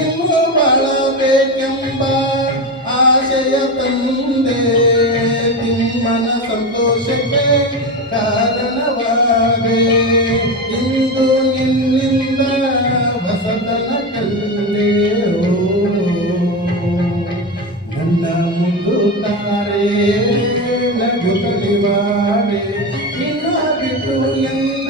ಇನ್ನು ಬಾಳಬೇಕೆಂಬ ಆಶಯ ತಂದೆ ತಿಮ್ಮನ ಸಂತೋಷಕ್ಕೆ ಕಾರಣವಾದೆ ಇಂದು ನಿನ್ನಿಂದ ಹೊಸತನ ಕಂಡೆ ನನ್ನ ಮುದ್ದು ತಾರೆ ನಗು ತಲಿವಾಡೆ ಇನ್ನ ಬಿಟ್ಟು